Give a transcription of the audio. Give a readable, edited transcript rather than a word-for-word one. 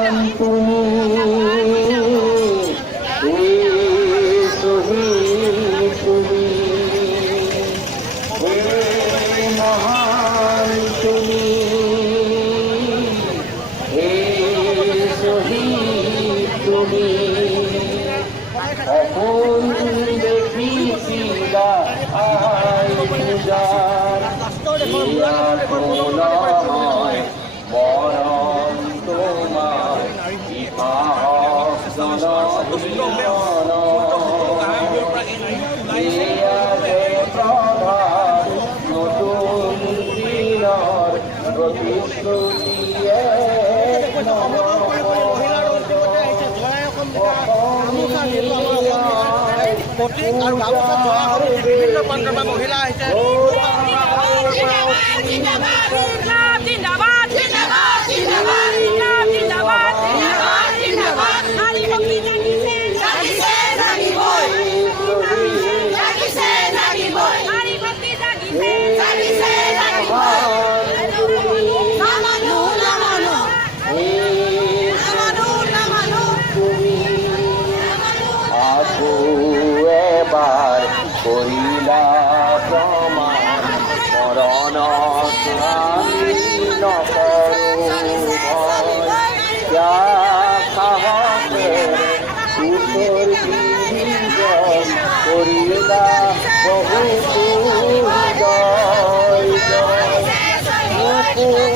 মহান তুমি, হে শহীদ তুমি, হে মহান তুমি, হে শহীদ তুমি। এখন দেখিছিলা আই পূজার মরণ তোমার প্রভাত নতুন দিনর প্রতিশ্রুতি প্ৰতীক আৰু গামোচা বিভিন্ন প্ৰান্তৰ পৰা মহিলা আহিছে। এবাৰ কৰিলা প্ৰমাণ মৰণ নকৰো সাহসেৰ উত্তৰ বিজয় কৰিলা বহু জয় জয় মুকুৰ